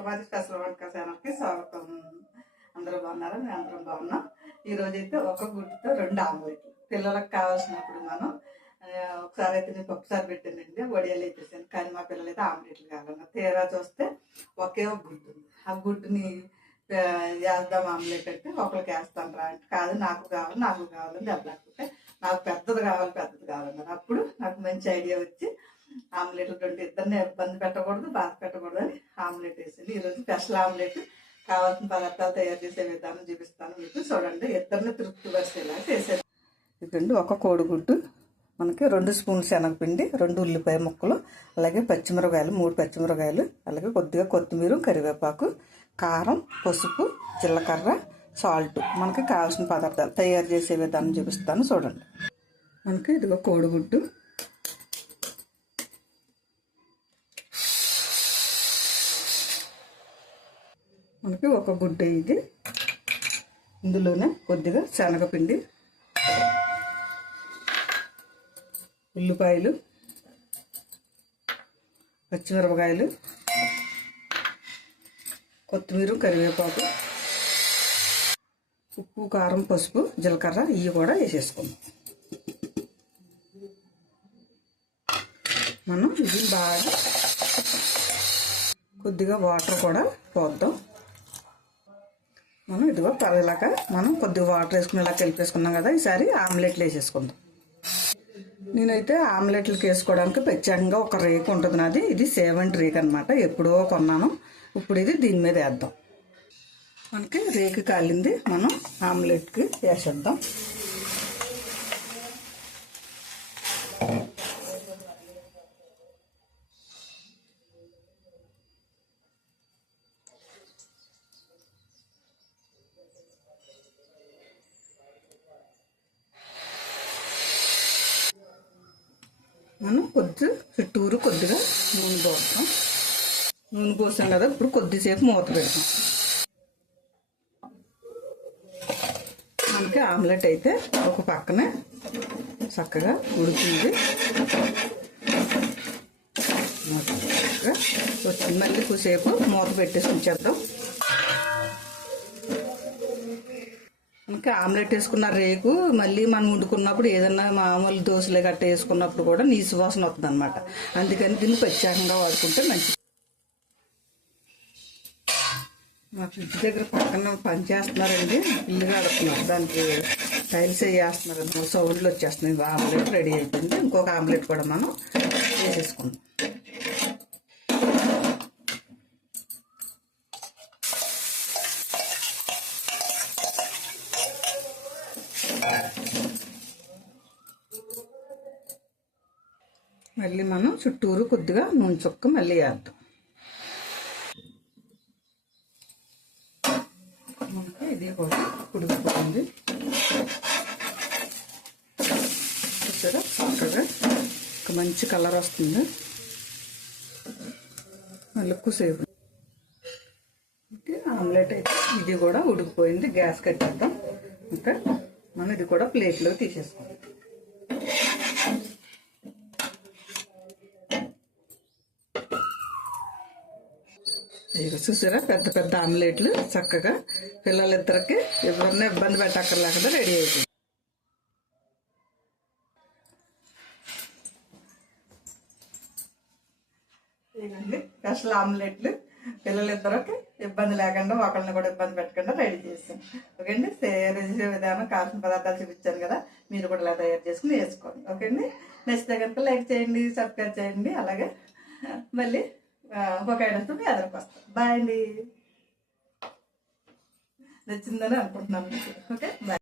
కుమారి special వంటక ఛానల్కి స్వాగతం అందరూ బాగున్నారా? మేము అందరం బాగున్నాం. ఈరోజు అయితే ఒక గుడ్డుతో రెండు ఆమ్లెట్లు. పిల్లలకు కావాల్సినప్పుడు మనం ఒకసారి అయితే నేను పప్పుసారి పెట్టానండి. వడియాలు వేసేసాను. కానీ మా పిల్లలు అయితే ఆమ్లెట్లు కావాలన్న తీరా చూస్తే ఒకే ఒక గుడ్డు ఉంది. ఆ గుడ్డుని వేద్దాం ఆమ్లెట్ అంటే ఒకరికి వేస్తాను రా అంటే. కాదు నాకు కావాలి నాకు కావాలని దెబ్బలాకుంటే నాకు పెద్దది కావాలి పెద్దది కావాలన్నారు అప్పుడు నాకు మంచి ఐడియా వచ్చి ఆమ్లెట్లు రెండు ఇద్దరిని ఇబ్బంది పెట్టకూడదు బాధ పెట్టకూడదు అని ఆమ్లెట్ వేసింది. ఈరోజు స్పెషల్ ఆమ్లెట్. కావాల్సిన పదార్థాలు తయారు చేసే విధానం చూపిస్తాను మీకు. చూడండి ఇద్దరిని తృప్తిపరిచేలా చేసేది. ఇదండి ఒక కోడిగుడ్డు మనకి రెండు స్పూన్ శనగపిండి రెండు ఉల్లిపాయ ముక్కలు అలాగే పచ్చిమిరకాయలు మూడు పచ్చిమిరకాయలు అలాగే కొద్దిగా కొత్తిమీర కరివేపాకు కారం పసుపు జీలకర్ర సాల్ట్. మనకి కావాల్సిన పదార్థాలు తయారు చేసే విధానం చూపిస్తాను. చూడండి. మనకి ఇదిగో కోడిగుడ్డు. మనకి ఒక గుడ్డ ఇది. ఇందులోనే కొద్దిగా శనగపిండి ఉల్లిపాయలు పచ్చిమిరపకాయలు కొత్తిమీర కరివేపాకు ఉప్పు కారం పసుపు జీలకర్ర ఇవి కూడా వేసేసుకుందాం. మనం ఇది బాగా కొద్దిగా వాటర్ కూడా పోద్దాం. మనం ఇదిగో ఇలాగా మనం కొద్దిగా వాటర్ వేసుకుని ఇలా కలిపేసుకున్నాం కదా ఈసారి ఆమ్లెట్లు వేసేసుకుందాం. నేనైతే ఆమ్లెట్లకి వేసుకోవడానికి ప్రత్యేకంగా ఒక రేకు ఉంటుంది నాది ఇది సెవెంట్ రేక్ అనమాట ఎప్పుడో కొన్నాను. ఇప్పుడు ఇది దీని మీద వేద్దాం. మనకి రేకు కాలింది మనం ఆమ్లెట్కి వేసేద్దాం. మనం కొద్ది చుట్టూరు కొద్దిగా నూనె పోస్తాం. నూనె పోసాం కదా ఇప్పుడు కొద్దిసేపు మూత పెడతాం. మనకి ఆమ్లెట్ అయితే ఒక పక్కనే చక్కగా ఉడుతుంది చక్కగా వచ్చింది మళ్ళీ కొద్దిసేపు మూత పెట్టేసి ఉంచేద్దాం ఆమ్లెట్ వేసుకున్న రేకు మళ్ళీ మనం వండుకున్నప్పుడు ఏదన్నా మామూలు దోశలే గట్ట వేసుకున్నప్పుడు కూడా నీసు వాసన వస్తుంది అనమాట అందుకని దీన్ని ప్రత్యేకంగా వాడుకుంటే మంచిది. మా ఫ్రిడ్జ్ దగ్గర పక్కన పని చేస్తున్నారండి. ఇల్లు కడుతున్నారు. దానికి టైల్స్ వేస్తున్నారు సౌండ్లు వచ్చేస్తున్నాయి. ఆమ్లెట్ రెడీ అయిపోయింది. ఇంకొక ఆమ్లెట్ కూడా మనం వేసేసుకుందాం. మళ్ళీ మనం చుట్టూరు కొద్దిగా నూనె చుక్క మళ్ళీ వేద్దాం. మనకి ఇది కూడా ఉడికిపోతుంది చూసారా? చక్కగా ఒక మంచి కలర్ వస్తుంది. మళ్ళీ ఎక్కువసేపు ఆమ్లెట్ అయితే ఇది కూడా ఉడికిపోయింది. గ్యాస్ కట్టేద్దాం. ఇంకా మనం ఇది కూడా ప్లేట్లో తీసేసుకోవాలి. ఇక చూసారా? పెద్ద పెద్ద ఆమ్లెట్లు చక్కగా పిల్లలిద్దరికి ఎవరన్నా ఇబ్బంది పెట్టక్కర్లేకుండా రెడీ అయిపోయింది. స్పెషల్ ఆమ్లెట్లు పిల్లలిద్దరికి ఇబ్బంది లేకుండా ఒకరిని కూడా ఇబ్బంది పెట్టకుండా రెడీ చేసాం. ఓకే అండి చేసే విధానం కావాల్సిన పదార్థాలు చూపించాను కదా మీరు కూడా ఇలా తయారు చేసుకుని వేసుకోండి. ఓకే అండి నెక్స్ట్ కనుక లైక్ చేయండి సబ్స్క్రైబ్ చేయండి. అలాగే మళ్ళీ ఇంకొక ఐటమ్తో మీ ఎదురుకు వస్తాం. బాయ్ అండి. నచ్చిందని అనుకుంటున్నాను. ఓకే? బాయ్.